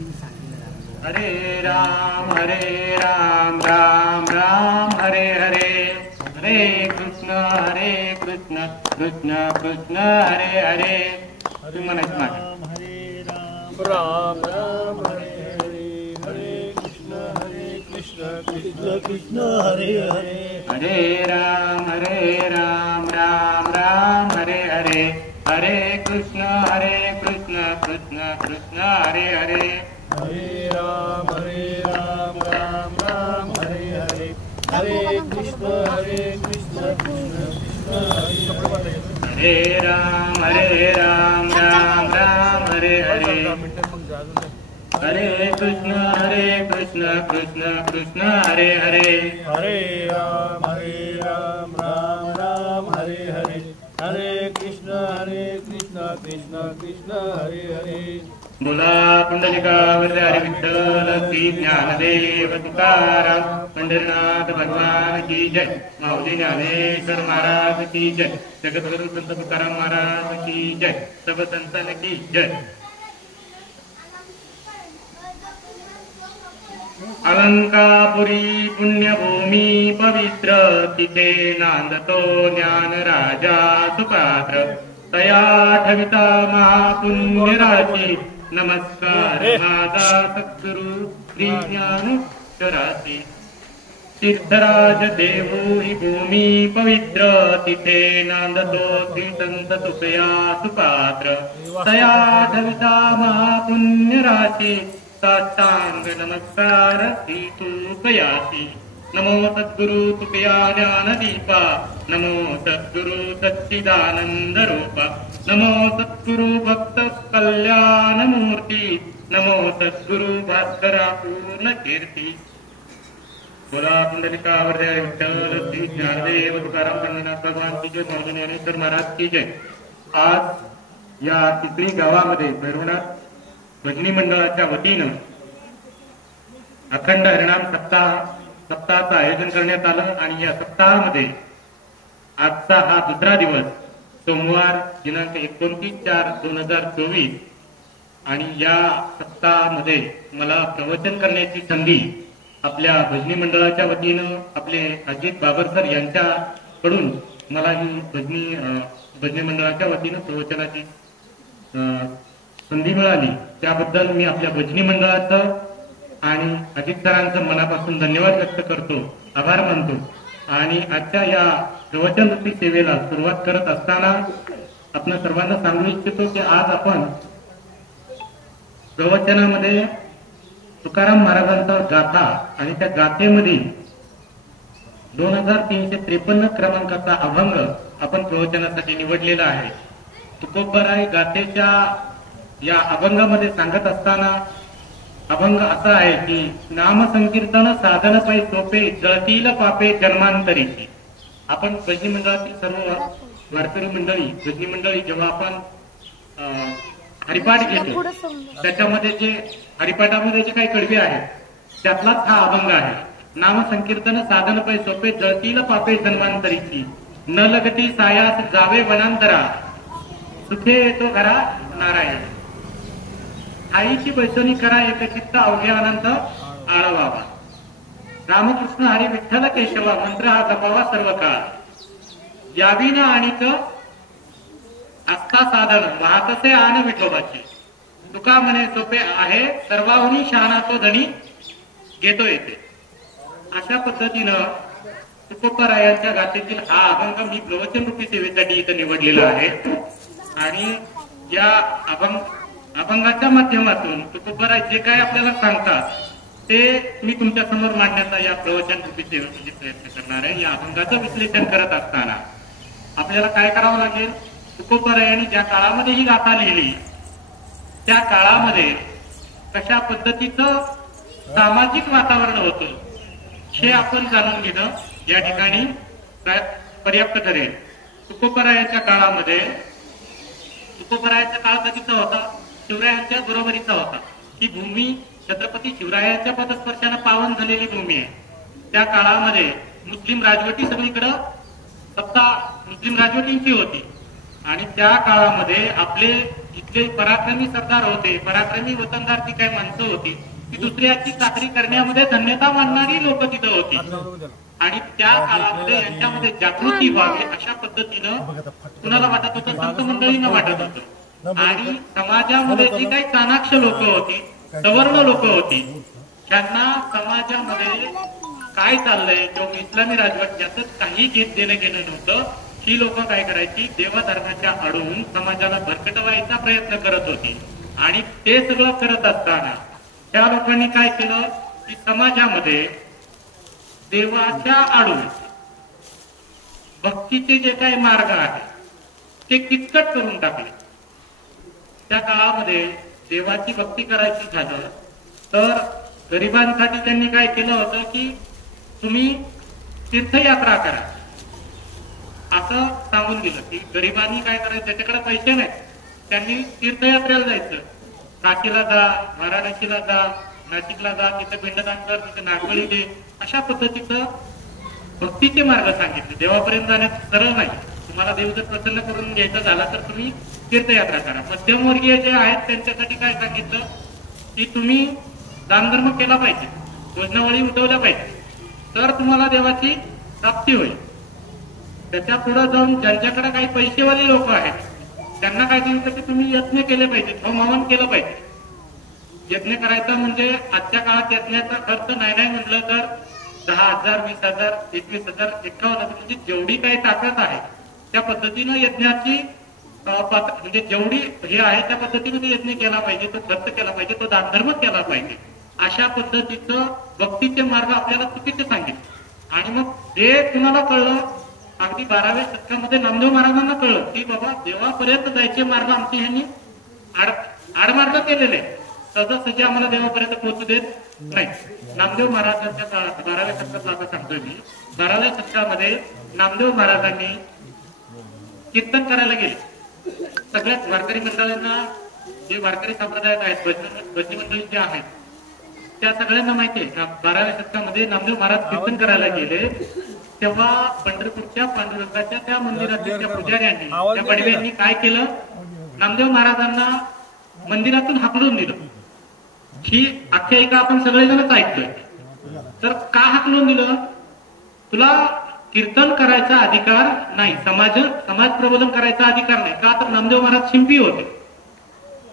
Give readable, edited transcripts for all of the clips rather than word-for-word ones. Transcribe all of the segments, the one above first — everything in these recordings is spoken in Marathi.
हरे राम राम राम हरे हरे, हरे कृष्ण कृष्ण कृष्ण हरे हरे. तुम्ही म्हणायचं माझं. हरे राम राम राम हरे हरे, हरे कृष्ण कृष्ण कृष्ण हरे हरे. हरे राम राम राम हरे हरे, हरे कृष्ण कृष्ण कृष्ण हरे हरे. हरे राम राम राम हरे हरे, हरे कृष्ण कृष्ण कृष्ण हरे हरे. हरे राम राम हरे हरे, हरे कृष्ण कृष्ण कृष्ण हरे हरे. हरे राम राम राम हरे हरे, हरे कृष्ण कृष्ण कृष्ण हरे हरे. बोला पुंडलिकावरद हरी विठ्ठल श्री ज्ञानदेव तुकाराम पंढरीनाथ भगवान की जय. माऊली ज्ञानेश्वर महाराज की जय. जगद्गुरु संत तुकाराम महाराज की जय. सब संतान की जय. अलंकापुरी पुण्यभूमी पवित्र, तिथे नांदतो ज्ञान राजा सुपात्र. तया ठविता महापुण्य राशी, नमस्कार माझा सद्गुरु श्री ज्ञानेश्वरासी. तीर्थराज देवो ही भूमी पवित्र, तिथे नांदतो श्री संत तुकया सुपात्र. तया ठविता महापुण्य राशी, साष्टांग नमस्कार श्री तुकयासी. नमो सद्गुरु तुकया ज्ञानदीपा, नमो सद्गुरु सच्चिदानंद रूपा. नमो सद्गुरु भक्त कल्याण मूर्ती, नमो सद्गुरु भास्करा पूर्ण कीर्ती. बोला पुंडलिकावरद हरी विठ्ठल श्री ज्ञानदेव तुकाराम पंढरीनाथ भगवान की जय. माऊली ज्ञानेश्वर महाराज की जय. आज या चिखली गावामध्ये भैरवनाथ भजनी मंडळाच्या वतीनं अखंड हरिनाम सप्ताहाचं आयोजन करण्यात आलं. आणि या सप्ताहामध्ये आजचा हा दुसरा दिवस, सोमवार दिनांक 29/4/2024. आणि या सप्ताहामध्ये मला प्रवचन करण्याची संधी आपल्या भजनी मंडळाच्या वतीनं आपले अजित बाबर सर यांच्याकडून मला ही भजनी मंडळाच्या वतीनं प्रवचनाची संधी मिळाली. त्याबद्दल मी आपल्या भजनी मंडळाचं आणि अजित सरांचं मनापासून धन्यवाद व्यक्त करतो, आभार मानतो. आणि आजच्या या प्रवचन रूपी सेवेला सुरुवात करत असताना आपण सर्वांना सांगू इच्छितो की आज आपण प्रवचनामध्ये तुकाराम महाराजांचा गाथा आणि त्या गाथेमध्ये 2353 क्रमांकाचा अभंग आपण प्रवचनासाठी निवडलेला आहे. तुकोबराय गाथेच्या या अभंगामध्ये सांगत असताना अभंग असा आहे की नाम संकीर्तन साधन पै सोपे, जळतील पापे जन्मांतरीची. आपण भजनी मंडळातील सर्व वारकरी मंडळी, भजनी मंडळी जेव्हा आपण हरिपाठ घेतो त्याच्यामध्ये जे हरिपाठामध्ये जे काही कडवे आहेत त्यातलाच हा अभंग आहे. नाम संकीर्तन साधन पै सोपे, जळतील पापे जन्मांतरीची. न लगती सायास जावे वनांतरा, सुखे येतो घरा नारायण. आईची बैसोनी करा एकचित्त अवघ्या अनंत आळवावा. रामकृष्ण हरी विठ्ठल केशवा मंत्र हा जपावा सर्व काळ. यावी ना आणिक आस्था साधन, वाहतसे आन विठोबाची. तुका म्हणे सोपे आहे सर्वाहुनी शहाणा तो धनी घेतो येते. अशा पद्धतीनं तुकोबरायांच्या गाथेतील हा अभंग मी प्रवचन रूपी सेवेसाठी इथं निवडलेला आहे. आणि या अभंगाच्या माध्यमातून तुकोबराय जे काय आपल्याला सांगतात ते मी तुमच्या समोर मांडण्याचा या प्रवचन रूपी सेवेसाठी प्रयत्न करणार आहे. या अभंगाचं विश्लेषण करत असताना आपल्याला काय करावं लागेल, तुकोबरायांनी ज्या काळामध्ये ही गाथा लिहिली त्या काळामध्ये कशा पद्धतीचं सामाजिक वातावरण होतं हे आपण जाणून घेणं या ठिकाणी पर्याप्त ठरेल. तुकोबरायांच्या काळामध्ये, तुकोबरायांचा काळ कधीचा होता, शिवरायांच्या बरोबरीचा होता. ही भूमी छत्रपती शिवरायांच्या पदस्पर्शाने पावन झालेली भूमी आहे. त्या काळामध्ये मुस्लिम राजवटी सगळीकडं सत्ता मुस्लिम राजवटींची होती. आणि त्या काळामध्ये आपले इथले पराक्रमी सरदार होते, पराक्रमी वतनदार जी काही माणसं होती ती दुसऱ्याची चाकरी करण्यामध्ये धन्यता मानणारी लोक तिथं होती. आणि त्या काळामध्ये यांच्यामध्ये जागृती व्हावी अशा पद्धतीनं कुणाला वाटत होतं, संत मंडळींना वाटत होतं. आणि समाजामध्ये जी काही चाणाक्ष लोक होती, सवर्ण लोक होती, त्यांना समाजामध्ये काय चाललंय किंवा इस्लामी राजवट याचं काही देणं घेणं नव्हतं. ही लोक काय करायची, देवधर्माच्या आडून समाजाला भरकटवायचा प्रयत्न करत होती. आणि ते सगळं करत असताना त्या लोकांनी काय केलं की समाजामध्ये देवाच्या आडून भक्तीचे जे काही मार्ग आहेत ते किचकट करून टाकले. त्या काळामध्ये देवाची भक्ती करायची झालं तर गरिबांसाठी त्यांनी काय केलं होतं की तुम्ही तीर्थयात्रा करा असं सांगून दिलं. की गरिबांनी काय करायचं, त्याच्याकडे पैसे नाहीत, त्यांनी तीर्थयात्रेला जायचं. काशीला जा, वाराणसीला जा, नाशिकला जा, तिथे पिंडदान कर, तिथे नागवळी दे, अशा पद्धतीचं भक्तीचे मार्ग सांगितले. देवापर्यंत जाण्यात सरळ नाही. तुम्हाला देव जर प्रसन्न करून घ्यायचा झाला तर तुम्ही तीर्थयात्रा करा. मध्यमवर्गीय जे आहेत त्यांच्यासाठी काय सांगितलं की तुम्ही दानधर्म केला पाहिजे, भोजनावळी उठवल्या पाहिजे, तर तुम्हाला देवाची प्राप्ती होईल. त्याच्या पुढे जाऊन ज्यांच्याकडे काही पैसेवाले लोक आहेत त्यांना काय सांगितलं की तुम्ही यज्ञ केले पाहिजे, होमहवन केलं पाहिजे. यज्ञ करायचा म्हणजे आजच्या काळात यज्ञाचा खर्च नाही म्हटलं तर 10,000, 20,000, 21,000, 51,000 म्हणजे जेवढी काही ताकद आहे त्या पद्धतीनं यज्ञाची म्हणजे जेवढी हे आहे त्या पद्धतीने यज्ञ केला पाहिजे, तो खर्च केला पाहिजे, तो दानधर्म केला पाहिजे. अशा पद्धतीचं भक्तीचे मार्ग आपल्याला चुकीचे सांगितले. आणि मग हे कुणाला कळलं, अगदी 12व्या शतकामध्ये नामदेव महाराजांना कळलं की बाबा देवापर्यंत जायचे मार्ग आमचे ह्यांनी आडमार्ग केलेले, सहजासहजी आम्हाला देवापर्यंत पोहोचू देत नाही. नामदेव महाराजांच्या काळात 12व्या शतकातला आता सांगतोय मी, 12व्या शतकामध्ये नामदेव महाराजांनी कीर्तन करायला गेले. सगळ्याच वारकरी मंडळांना, जे वारकरी संप्रदायात आहेत, भजनी मंडळी जे आहेत त्या सगळ्यांना माहिती आहे. 12व्या शतकामध्ये नामदेव महाराज कीर्तन करायला गेले तेव्हा पंढरपूरच्या पांडुरंगाच्या त्या मंदिरातील त्या पुजाऱ्यांनी, त्या पडव्यांनी काय केलं, नामदेव महाराजांना मंदिरातून हाकलून दिलं. ही आख्यायिका आपण सगळेजणच ऐकतोय. तर का हाकलून दिलं, तुला कीर्तन करायचा अधिकार नाही, समाज प्रबोधन करायचा अधिकार नाही. का तर नामदेव महाराज शिंपी होते.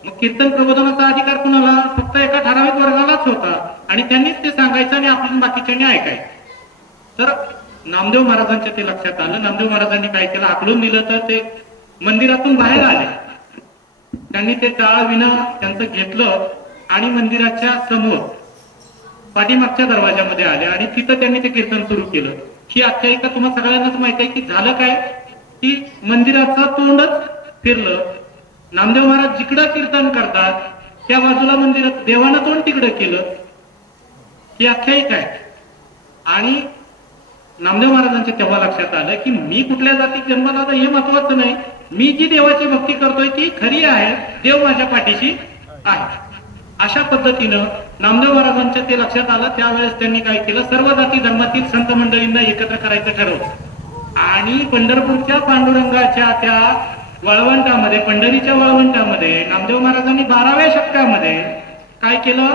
मग कीर्तन प्रबोधनाचा अधिकार कुणाला, फक्त एका ठराविक वर्गालाच होता आणि त्यांनीच ते सांगायचं आणि आपण बाकीच्यांनी ऐकायचं. तर नामदेव महाराजांच्या ते लक्षात आलं. नामदेव महाराजांनी काय केलं, हाकलून दिलं तर ते मंदिरातून बाहेर आले. त्यांनी ते टाळ विना त्यांचं घेतलं आणि मंदिराच्या समोर पाठीमागच्या दरवाजामध्ये आले आणि तिथं त्यांनी ते कीर्तन सुरू केलं. ही आख्यायिका तुम्हा सगळ्यांनाच माहिती आहे की झालं काय, की मंदिराचं तोंडच फिरलं. नामदेव महाराज जिकडं कीर्तन करतात त्या बाजूला मंदिरात देवानं तोंड तिकडं केलं. ही आख्यायिका आहे. आणि नामदेव महाराजांच्या तेव्हा लक्षात आलं की मी कुठल्या जातीत जन्माला आला हे महत्वाचं नाही, मी जी देवाची भक्ती करतोय ती खरी आहे, देव माझ्या पाठीशी आहे. अशा पद्धतीनं नामदेव महाराजांच्या ते लक्षात आलं. त्यावेळेस त्यांनी काय केलं, सर्व जाती धर्मातील संत मंडळींना एकत्र करायचं ठरवलं आणि पंढरपूरच्या पांडुरंगाच्या त्या वळवंटामध्ये, पंढरीच्या वळवंटामध्ये नामदेव महाराजांनी 12व्या शतकामध्ये काय केलं,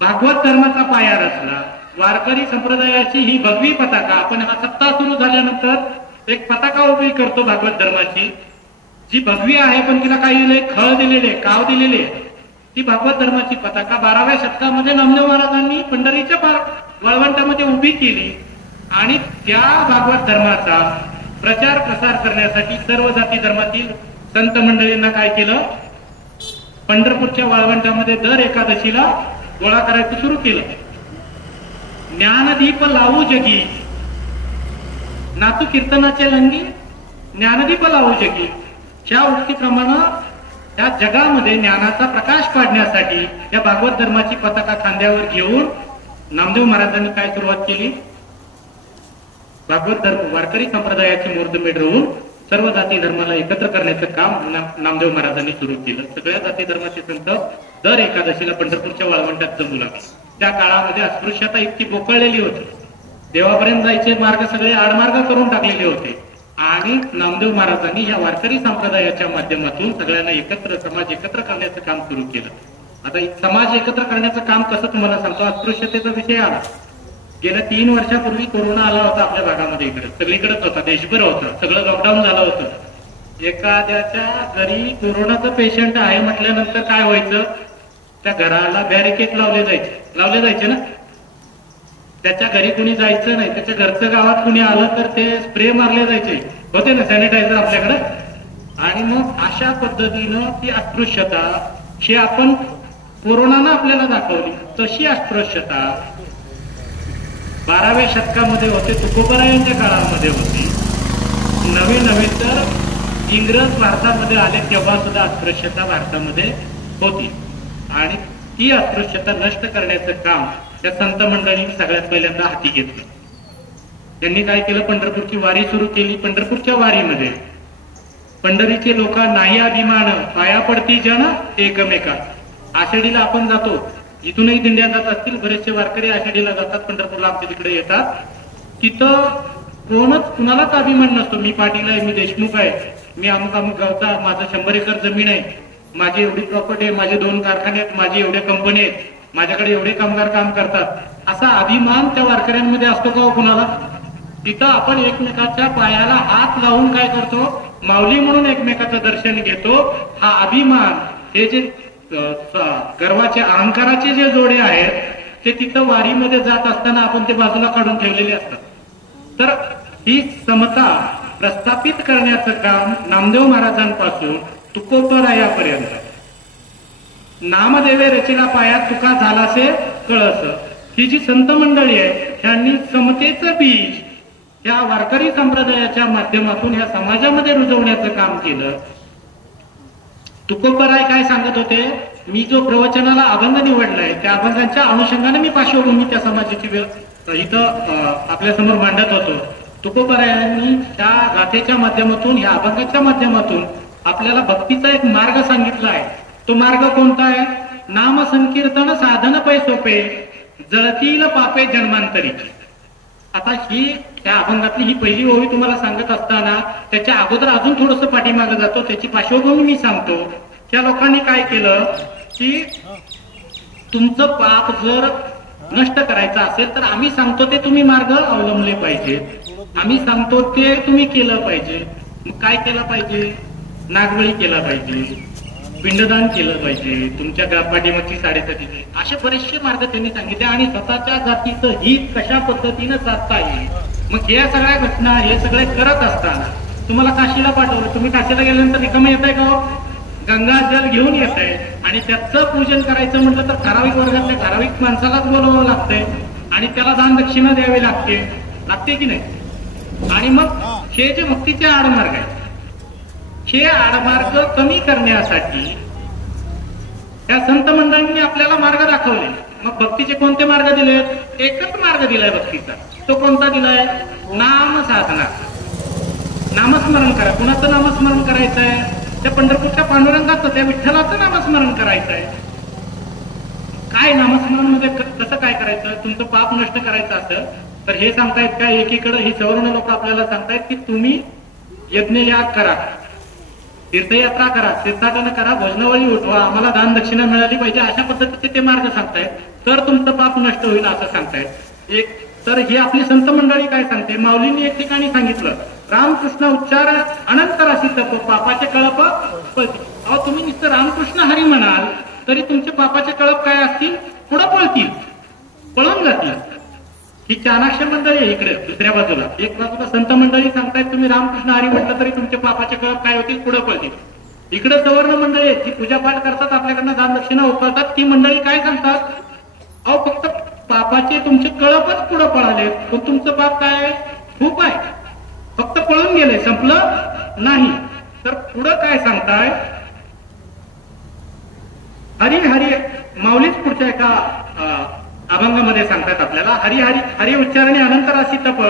भागवत धर्माचा पाया रचला. वारकरी संप्रदायाची ही भगवी पताका, आपण हा सप्ताह सुरू झाल्यानंतर एक पताका उभी करतो भागवत धर्माची, जी भगवी आहे पण तिला काही खळ दिलेले, काव दिलेले, ती भागवत धर्माची पताका 12व्या शतकामध्ये नामदेव महाराजांनी पंढरीच्या वळवंटामध्ये उभी केली. आणि त्या भागवत धर्माचा प्रचार प्रसार करण्यासाठी सर्व जाती धर्मातील संत मंडळींना काय केलं, पंढरपूरच्या वाळवंटामध्ये दर एकादशीला गोळा करायचं सुरू केलं. ज्ञानदीप लावू जगी, नातू कीर्तनाचे लंगी ज्ञानदीप लावू जगी, च्या उक्तीप्रमाणे त्या जगामध्ये ज्ञानाचा प्रकाश पाडण्यासाठी या भागवत धर्माची पताका खांद्यावर घेऊन नामदेव महाराजांनी काय सुरुवात केली, भागवत धर्म वारकरी संप्रदायाची मुहूर्तमेढ रोवून सर्व जाती धर्माला एकत्र करण्याचं काम नामदेव महाराजांनी सुरू केलं. सगळ्या जाती धर्माचे संत दर एकादशीला पंढरपूरच्या वाळवंटात जमू लागले. त्या काळामध्ये अस्पृश्यता इतकी बोकळलेली होती, देवापर्यंत जायचे मार्ग सगळे आडमार्ग करून टाकलेले होते. आणि नामदेव महाराजांनी या वारकरी संप्रदायाच्या माध्यमातून सगळ्यांना एकत्र, समाज एकत्र करण्याचं काम सुरू केलं. आता समाज एकत्र करण्याचं काम कसं तुम्हाला सांगतो. अस्पृश्यतेचा विषय आला. गेल्या 3 वर्षापूर्वी कोरोना आला होता आपल्या भागामध्ये, इकडे सगळीकडेच होता, देशभर होता, सगळं लॉकडाऊन झालं होतं. एखाद्याच्या घरी कोरोनाचं पेशंट आहे म्हटल्यानंतर काय व्हायचं, त्या घराला बॅरिकेड लावले जायचे ना. त्याच्या घरी कुणी जायचं नाही, त्याच्या घरचं गावात कुणी आलं तर ते स्प्रे मारले जायचे होते ना, सॅनिटायझर आपल्याकडे. आणि मग अशा पद्धतीनं ती अस्पृश्यता ही आपण कोरोनानं आपल्याला दाखवली. तशी अस्पृश्यता 12व्या शतकामध्ये होते, तुकोबरायांच्या काळामध्ये होती. नवे तर इंग्रज भारतामध्ये आले तेव्हा सुद्धा अस्पृश्यता भारतामध्ये होती. आणि ती अस्पृश्यता नष्ट करण्याचं काम त्या संत मंडळींनी सगळ्यात पहिल्यांदा हाती घेतलं. त्यांनी काय केलं, पंढरपूरची वारी सुरू केली. पंढरपूरच्या वारीमध्ये पंढरीचे लोक नाही अभिमान पाया पडती जन एकमेका. आषाढीला आपण जातो, इथूनही दिंड्या जात असतील, बरेचसे वारकरी आषाढीला जातात, पंढरपूरला आमच्या तिकडे येतात. तिथं कुणालाच अभिमान नसतो. मी पाटील आहे, मी देशमुख आहे, मी अमुक गावचा, माझं 100 एकर जमीन आहे, माझी एवढी प्रॉपर्टी आहे, माझे 2 कारखाने आहेत, माझी एवढ्या कंपनी आहेत, माझ्याकडे एवढे कामगार काम करतात, असा अभिमान त्या वारकऱ्यांमध्ये असतो का कुणाला. तिथं आपण एकमेकाच्या पायाला हात लावून काय करतो, माऊली म्हणून एकमेकाचं दर्शन घेतो. हा अभिमान, हे जे गर्वाचे अहंकाराचे जे जोडे आहेत ते तिथं वारीमध्ये जात असताना आपण ते बाजूला काढून ठेवलेले असतात. तर ही समता प्रस्थापित करण्याचं काम नामदेव महाराजांपासून तुकोबरायापर्यंत, नामदेवे रचिला पायात तुका झालासे कळस, ही जी संत मंडळी आहे त्यांनी समतेचं बीज या वारकरी संप्रदायाच्या माध्यमातून या समाजामध्ये रुजवण्याचं काम केलं. तुकोबराय काय सांगत होते, मी जो प्रवचनाला अभंग निवडलाय त्या अभंगाच्या अनुषंगाने मी पार्श्वभूमी त्या समाजाची इथं आपल्यासमोर मांडत होतो. तुकोबरायांनी त्या गाथेच्या माध्यमातून, या अभंगाच्या माध्यमातून आपल्याला भक्तीचा एक मार्ग सांगितला आहे. तो मार्ग कोणता आहे, नाम संकीर्तन साधन पै सोपे, जळतील पापे जन्मांतरीची. आता ही त्या अभंगातली ही पहिली ओवी तुम्हाला सांगत असताना त्याच्या अगोदर अजून थोडंसं पाठीमागे जातो, त्याची पार्श्वभूमी मी सांगतो. त्या लोकांनी काय केलं की तुमचं पाप जर नष्ट करायचं असेल तर आम्ही सांगतो ते तुम्ही मार्ग अवलंबले पाहिजे, आम्ही सांगतो ते तुम्ही केलं पाहिजे. मग काय केलं पाहिजे, नागबळी केला पाहिजे, पिंडदान केलं पाहिजे, तुमच्या पाठीमागची 7.5, असे बरेचसे मार्ग त्यांनी सांगितले. आणि स्वतःच्या जातीचं हित कशा पद्धतीनं साधता येईल. मग या सगळ्या घटना हे सगळे करत असताना तुम्हाला काशीला पाठवलं, तुम्ही काशीला गेल्यानंतर रिकामं येत आहे का, गंगा जल घेऊन येत आहे. आणि त्याचं पूजन करायचं म्हटलं तर ठराविक वर्गातल्या ठराविक माणसालाच बोलवावं लागतंय आणि त्याला दान दक्षिणा द्यावी लागते की नाही. आणि मग हे जे भक्तीचे आडमार्ग आहे, हे आडमार्ग कमी करण्यासाठी या संत मंडळींनी आपल्याला मार्ग दाखवले. मग भक्तीचे कोणते मार्ग दिले, एकच मार्ग दिलाय भक्तीचा. तो कोणता दिलाय, नाम साधना, नामस्मरण करा. कुणाचं नामस्मरण करायचं आहे, त्या पंढरपूरच्या पांडुरंगाचं, त्या विठ्ठलाचं नामस्मरण करायचं आहे. काय नामस्मरण मध्ये कसं काय करायचं, तुमचं पाप नष्ट करायचं असेल तर हे सांगतायत का, एकीकडे ही सवर्ण लोक आपल्याला सांगतायत की तुम्ही यज्ञयाग करा, तीर्थयात्रा करा, तीर्थाटन करा, भजनावळी उठवा, आम्हाला दान दक्षिणा मिळाली पाहिजे, अशा पद्धतीचे ते मार्ग सांगतायत, तर तुमचं पाप नष्ट होईल असं सांगतायत. एक तर ही आपली संत मंडळी काय सांगते, माऊलींनी एक ठिकाणी सांगितलं, रामकृष्ण उच्चार अनंत राशी तप, पापाचे कळप पळतील. अहो तुम्ही नुसतं रामकृष्ण हरी म्हणाल तरी तुमचे पापाचे कळप काय असतील, पुढे पळतील, पळून जातील. ही चाणाक्ष मंडळी आहे इकडे दुसऱ्या बाजूला. एक बाजूला संत मंडळी सांगतायत तुम्ही रामकृष्ण हरी म्हटलं तरी तुमचे पापाचे कळप काय होतील, पुढे पळतील. इकडे सवर्ण मंडळी आहेत, जी पूजापाठ करतात, आपल्याकडनं दान दक्षिणा उचलतात, ती मंडळी काय सांगतात, अहो फक्त पापाचे तुमचे कळपच पुढे पळाले, पण तुमचं पाप काय खूप आहे, फक्त पळून गेले, संपलं नाही. तर पुढं काय सांगताय, हरी हरी, माऊलीच पुढच्या एका अभंगामध्ये सांगतात आपल्याला, हरी हरी हरी उच्चारणे अनंत राशी तप,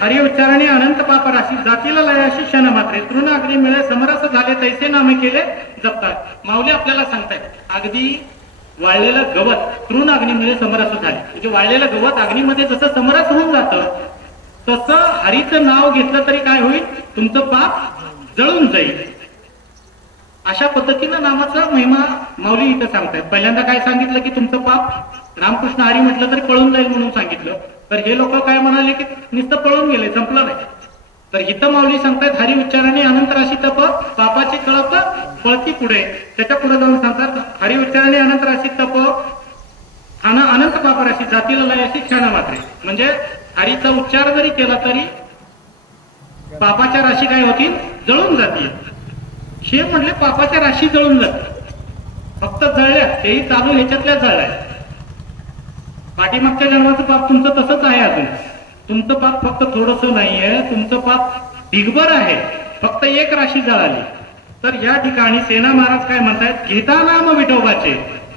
हरी उच्चारणे अनंत पाप राशी, जातीला लयाशी क्षण मात्रे, तृण अग्नी मिळे समरस झाले तैसे नामे केले जपतात. माऊली आपल्याला सांगतायत अगदी वाळलेलं गवत तृण अग्नी मिळे समरस झाले, म्हणजे वाळलेलं गवत अग्नीमध्ये जसं समरस होऊन जातं तसं हरीचं नाव घेतलं तरी काय होईल, तुमचं पाप जळून जाईल. अशा पद्धतीनं नामाचा महिमा माऊली इथं सांगतायत. पहिल्यांदा काय सांगितलं की तुमचं पाप रामकृष्ण हरी म्हटलं तरी पळून जाईल म्हणून सांगितलं. तर हे लोक काय म्हणाले की नुसतं पळून गेले, संपलं नाही. तर इथं माऊली सांगतायत हरी उच्चाराने अनंत राशी तप पापाची कळप पळती पुढे. त्याच्या पुढे जाऊन सांगतात हरी उच्चाराने अनंत राशी तप अनंत पापराशी जातीला लय अशी क्षण मात्रे. म्हणजे हरीचा उच्चार जरी केला तरी पापाच्या राशी काय होतील, जळून जातील. हे म्हणले पापाच्या राशी जळून जातील, फक्त जळल्या तेही चालू ह्याच्यातल्या जळल्या. पाठीमागच्या जन्माचं पाप तुमचं तसंच आहे. अजून तुमचं पाप फक्त थोडंसं नाहीये, तुमचं पाप ढिगभर आहे, फक्त एक राशी जळाली. तर या ठिकाणी सेना महाराज काय म्हणतायत, घेता नाम विठोबाचे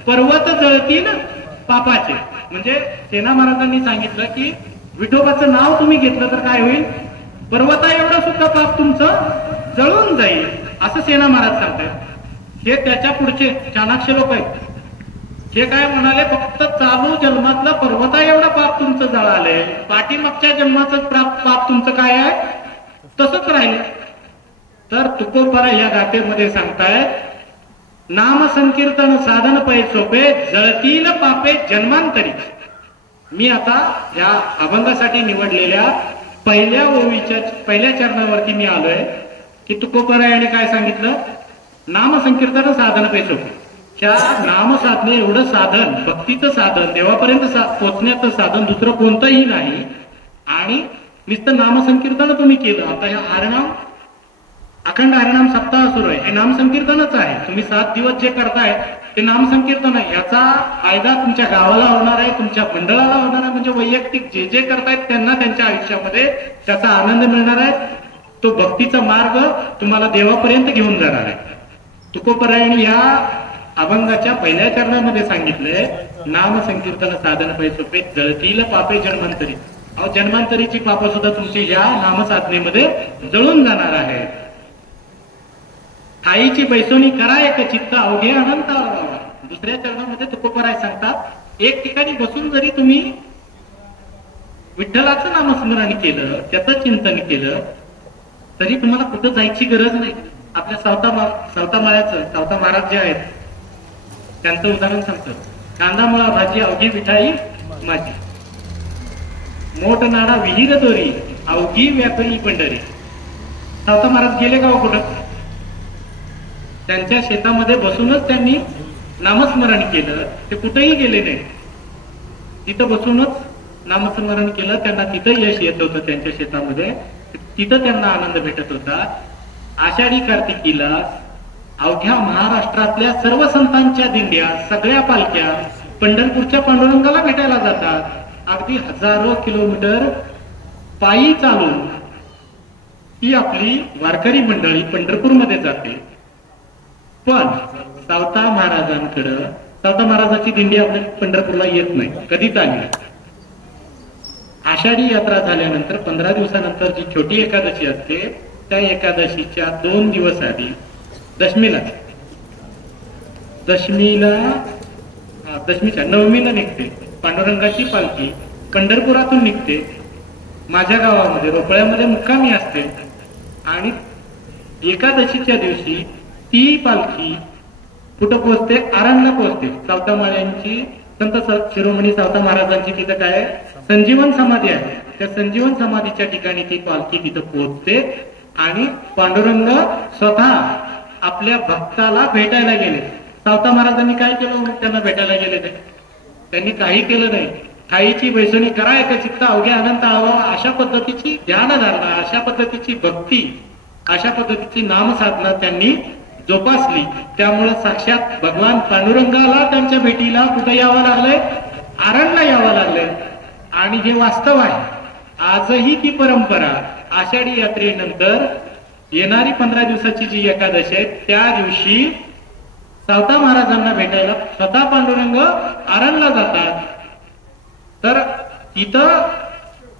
पर्वत जळतील पापाचे. म्हणजे सेना महाराजांनी सांगितलं की विठोबाचं नाव तुम्ही घेतलं तर काय होईल, पर्वता एवढं सुद्धा पाप तुमचं जळून जाईल, असं सेना महाराज सांगतायत. हे त्याच्या पुढचे चाणाक्ष लोक आहेत. हे काय म्हणाले, फक्त चालू जन्मातलं पर्वता एवढं पाप तुमचं जळालंय, पाठीमागच्या जन्माचं पाप तुमचं काय आहे तसंच राहिले. तर तुकोबरा या गाथेमध्ये सांगतायत, नाम संकीर्तन साधन पै सोपे जळतील पापे जन्मांतरी. मी आता या अभंगासाठी निवडलेल्या पहिल्या ओवीच्या पहिल्या चरणावरती मी आलोय की तुकोबरा यांनी काय सांगितलं, नाम संकीर्तन साधन पै सोपे. त्या नाम साधने एवढं साधन, भक्तीचं साधन, देवापर्यंत पोचण्याचं साधन दुसरं कोणतंही नाही. आणि नुसतं नामसंकीर्तन तुम्ही केलं. आता हे हरिनाम अखंड हरिनाम सप्ताह सुरू आहे, हे नामसंकीर्तनच आहे. तुम्ही 7 दिवस जे करताय ते नामसंकीर्तन आहे. याचा फायदा तुमच्या गावाला होणार आहे, तुमच्या मंडळाला होणार आहे. म्हणजे वैयक्तिक जे जे करतायत त्यांना त्यांच्या आयुष्यामध्ये त्याचा आनंद मिळणार आहे. तो भक्तीचा मार्ग तुम्हाला देवापर्यंत घेऊन जाणार आहे. तुकोबरायांनी या अभंगाच्या पहिल्या चरणामध्ये सांगितलंय, नाम संकीर्तन साधन पै सोपे जळतील पापे जन्मांतरी. अहो जन्मांतरीची पाप सुद्धा तुमची या नामसाधनेमध्ये जळून जाणार आहे. ठाईची बैसोनी करा एक चित्त अवघे अनंत. दुसऱ्या चरणामध्ये तुकोबराय सांगतात, एक ठिकाणी बसून जरी तुम्ही विठ्ठलाचं नामस्मरण केलं, त्याचं चिंतन केलं, तरी तुम्हाला कुठं जायची गरज नाही. आपल्या सावता महाराज जे आहेत त्यांचं उदाहरण सांगतो, कांदा मुळा भाजी अवघी विठाई माझी, मोठ नाडा विहीर दोरी अवघी व्यापरी पंढरी. सावता महाराज गेले का कुठं, त्यांच्या शेतामध्ये बसूनच त्यांनी नामस्मरण केलं. ते कुठेही गेले नाही, तिथं बसूनच नामस्मरण केलं. त्यांना तिथं यश येत होतं, त्यांच्या शेतामध्ये तिथं त्यांना आनंद भेटत होता. आषाढी कार्तिकीला अवघ्या महाराष्ट्रातल्या सर्व संतांच्या दिंड्या, सगळ्या पालख्या पंढरपूरच्या पांडुरंगाला भेटायला जातात. अगदी हजारो किलोमीटर पायी चालून ही आपली वारकरी मंडळी पंढरपूरमध्ये जाते. पण सावता महाराजाची दिंडी आपल्या पंढरपूरला येत नाही, कधीच आली नाही. आषाढी यात्रा झाल्यानंतर 15 दिवसानंतर जी छोटी एकादशी असते, त्या एकादशीच्या 2 दिवस आधी दशमीच्या नवमीला निघते पांडुरंगाची पालखी, पंढरपुरातून निघते. माझ्या गावामध्ये रोपळ्यामध्ये मुक्कामी असते. आणि एकादशीच्या दिवशी ती पालखी कुठं पोहोचते, आरणला पोहोचते. सावता महाराजांची, संत शिरोमणी सावता महाराजांची तिथं काय संजीवन समाधी आहे, त्या संजीवन समाधीच्या ठिकाणी ती पालखी तिथं पोहोचते. आणि पांडुरंग स्वतः आपल्या भक्ताला भेटायला गेले. सावता महाराजांनी काय केलं, मग त्यांना भेटायला गेले ते, त्यांनी काही केलं नाही. ठाईची बैसणी करा एक चित्त अवघे अनंत आळवा. अशा पद्धतीची ध्यानधारणा, अशा पद्धतीची भक्ती, अशा पद्धतीची नामसाधना त्यांनी जोपासली. त्यामुळे साक्षात भगवान पांडुरंगाला त्यांच्या भेटीला कुठं यावं लागलंय, आरणला यावं लागलंय. आणि हे वास्तव आहे. आजही ती परंपरा आषाढी यात्रेनंतर येणारी 15 दिवसाची जी एकादशी आहे, त्या दिवशी सावता महाराजांना भेटायला स्वतः पांडुरंग आरणला जातात. तर तिथं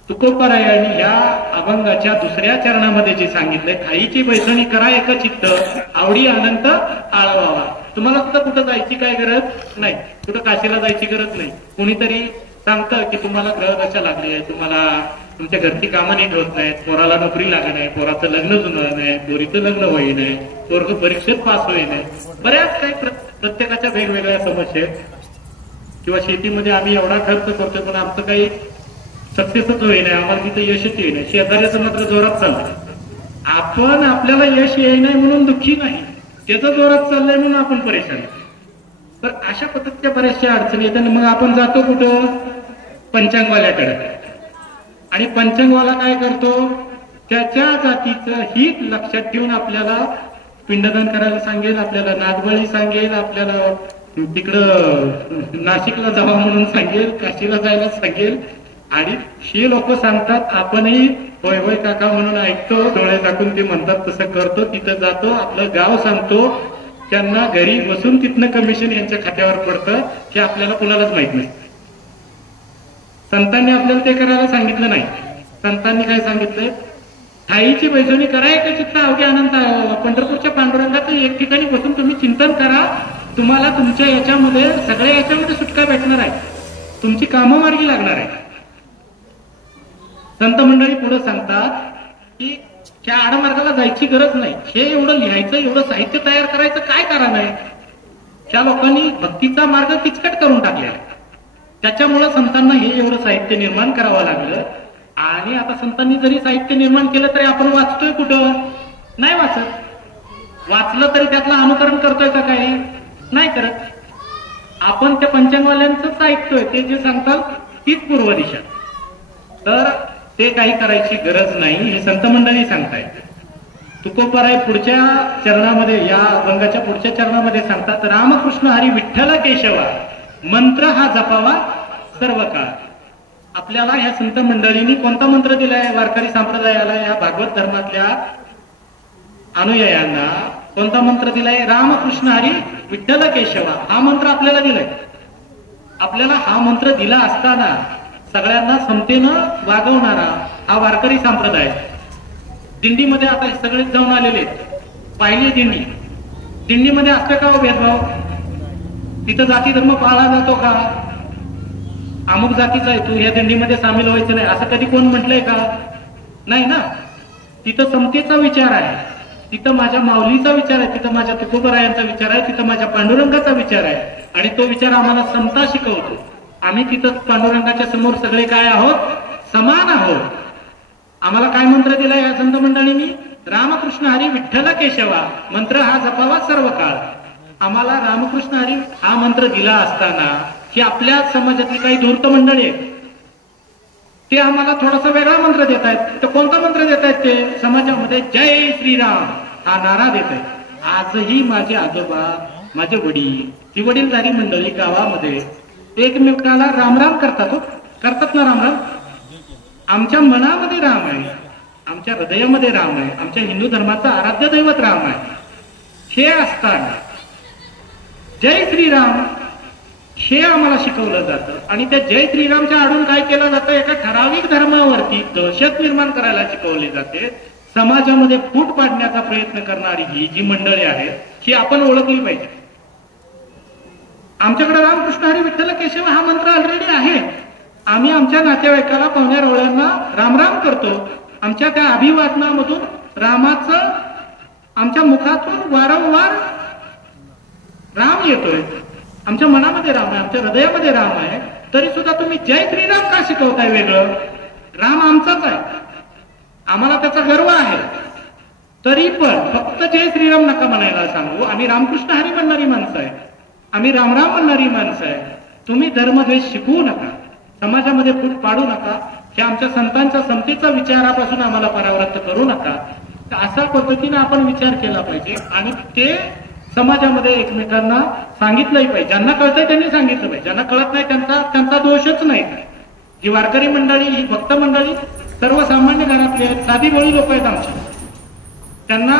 तुकोबरायांनी या अभंगाच्या दुसऱ्या चरणामध्ये जे सांगितलंय, ठाईची बैसणी करा एक चित्त आवडी अनंत आळवावा. तुम्हाला सुद्धा कुठं जायची काय गरज नाही, कुठं काशीला जायची गरज नाही. कोणीतरी सांगतं की तुम्हाला ग्रह दशा लागली आहे, तुम्हाला तुमच्या घरची कामं नीट होत नाहीत, पोराला नोकरी लागत नाही, पोराचं लग्न जुळलं नाही, पोरीचं लग्न होई नाही, पोरग परीक्षेत पास होई नाही, बऱ्याच काही प्रत्येकाच्या वेगवेगळ्या समस्या आहेत. किंवा शेतीमध्ये आम्ही एवढा खर्च करतोय पण आमचं काही सक्सेसच होई नाही, आम्हाला तिथे यशच येई नाही. शेजाऱ्याचं मात्र जोरात चाललंय. आपण आपल्याला यश येई नाही म्हणून दुःखी नाही, त्याचं जोरात चाललंय म्हणून आपण परेशान. तर अशा पद्धतीच्या बऱ्याचशा अडचणी येतात. मग आपण जातो कुठं? पंचांगवाल्याकडे. आणि पंचांगवाला काय करतो? त्याच्या जातीचं हित लक्षात ठेवून आपल्याला पिंडदान करायला सांगेल, आपल्याला नागबळी सांगेल, आपल्याला तिकडं नाशिकला जावा म्हणून सांगेल, काशीला जायला सांगेल. आणि हे लोक सांगतात, आपणही होय होय काका म्हणून ऐकतो, डोळे टाकून ते म्हणतात तसं करतो, तिथं जातो, आपलं गाव सांगतो. त्यांना घरी बसून तिथनं कमिशन यांच्या खात्यावर पडतं हे आपल्याला कुणालाच माहित नाही. संतांनी आपल्याला ते करायला सांगितलं नाही. संतांनी काय सांगितलंय? ठाईची बैसोनी करा एक चित्त अवघे अनंत. पंढरपूरच्या पांडुरंगाचं एक ठिकाणी बसून तुम्ही चिंतन करा, तुम्हाला तुमच्या याच्यामध्ये सगळ्या याच्यामध्ये सुटका भेटणार आहे, तुमची कामं मार्गी लागणार आहे. संत मंडळी पुढे सांगतात की त्या आडमार्गाला जायची गरज नाही, हे एवढं लिहायचं, एवढं साहित्य तयार करायचं काय कारण आहे? त्या लोकांनी भक्तीचा मार्ग किचकट करून टाकलेला, त्याच्यामुळे संतांना हे एवढं साहित्य निर्माण करावं लागलं. आणि आता संतांनी जरी साहित्य निर्माण केलं तरी आपण वाचतोय कुठं? नाही वाचत. वाचलं तरी त्यातलं अनुकरण करतोय का काही? नाही करत. आपण त्या पंचांगवाल्यांचंच ऐकतोय, ते जे सांगतात तीच पूर्व दिशा. तर ते काही करायची गरज नाही, हे संत मंडळी सांगतायत. तुकोबाराय पुढच्या चरणामध्ये, या अभंगाच्या पुढच्या चरणामध्ये सांगतात, रामकृष्ण हरी विठ्ठल केशवा मंत्र हा जपावा सर्व काळ. आपल्याला ह्या संत मंडळींनी कोणता मंत्र दिलाय? वारकरी संप्रदायाला, या भागवत धर्मातल्या अनुयायांना कोणता मंत्र दिलाय? रामकृष्ण हरी विठ्ठल केशवा हा मंत्र आपल्याला दिलाय. आपल्याला हा मंत्र दिला असताना सगळ्यांना समतेनं वागवणारा हा वारकरी संप्रदाय. दिंडीमध्ये आता सगळे जाऊन आलेले, पाहिली दिंडी, दिंडीमध्ये असतं का भेदभाव? तिथं जाती धर्म पाळला जातो का? अमुक जातीचा आहे तू, या दिंडीमध्ये सामील व्हायचं नाही असं कधी कोण म्हटलंय का? नाही ना. तिथं समतेचा विचार आहे, तिथं माझ्या माऊलीचा विचार आहे, तिथं माझ्या तुकोबारायांचा विचार आहे, तिथं माझ्या पांडुरंगाचा विचार आहे. आणि तो विचार आम्हाला समता शिकवतो. आम्ही तिथं पांडुरंगाच्या समोर सगळे काय आहोत? समान आहोत. आम्हाला काय मंत्र दिला या संत मंडळींनी? रामकृष्ण हरी विठ्ठल केशवा मंत्र हा जपावा सर्व काळ. आम्हाला रामकृष्ण हरी हा मंत्र दिला असताना ही आपल्या समाजातली काही धूर्त मंडळी आहेत, ते आम्हाला थोडासा वेगळा मंत्र देत आहेत. तर कोणता मंत्र देत आहेत? ते समाजामध्ये जय श्रीराम हा नारा देत आहेत. आजही माझे आजोबा, माझे वडील, ती वडीलधारी मंडळी गावामध्ये एकमेकाला रामराम करतात. करतात ना रामराम? आमच्या मनामध्ये राम आहे, आमच्या हृदयामध्ये राम आहे, आमच्या हिंदू धर्माचं आराध्य दैवत राम आहे. हे असताना जय श्रीराम हे आम्हाला शिकवलं जातं. आणि त्या जय श्रीरामच्या आडून काय केलं जातं? एका ठराविक धर्मावरती दहशत निर्माण करायला शिकवली जाते. समाजामध्ये फूट पाडण्याचा प्रयत्न करणारी ही जी मंडळी आहेत ही आपण ओळखली पाहिजे. आमच्याकडे रामकृष्ण हरी विठ्ठल केशव हा मंत्र ऑलरेडी आहे. आम्ही आमच्या नातेवाईकाला, पाहुण्या रावळ्यांना रामराम करतो. आमच्या त्या अभिवादनामधून रामाचं आमच्या मुखातून वारंवार राम येतोय. आमच्या मनामध्ये राम आहे, आमच्या हृदयामध्ये राम आहे. तरी सुद्धा तुम्ही जय श्रीराम का शिकवताय वेगळं? राम आमचाच आहे, आम्हाला त्याचा गर्व आहे. तरी पण फक्त जय श्रीराम नका म्हणायला सांगू. आम्ही रामकृष्ण हरी म्हणणारी माणसं आहे, आम्ही रामराम म्हणणारी माणसं आहे. तुम्ही धर्मद्वेष शिकवू नका, समाजामध्ये फूट पाडू नका, हे आमच्या संतांच्या समतेचा विचारापासून आम्हाला परावृत्त करू नका. अशा पद्धतीने आपण विचार केला पाहिजे. आणि ते समाजामध्ये एकमेकांना सांगितलंही पाहिजे. ज्यांना कळतंय त्यांनी सांगितलं पाहिजे, ज्यांना कळत नाही त्यांचा दोषच नाही. जी वारकरी मंडळी, ही भक्त मंडळी सर्वसामान्य घरातली आहेत, साधी भोळी लोक आहेत आमची. त्यांना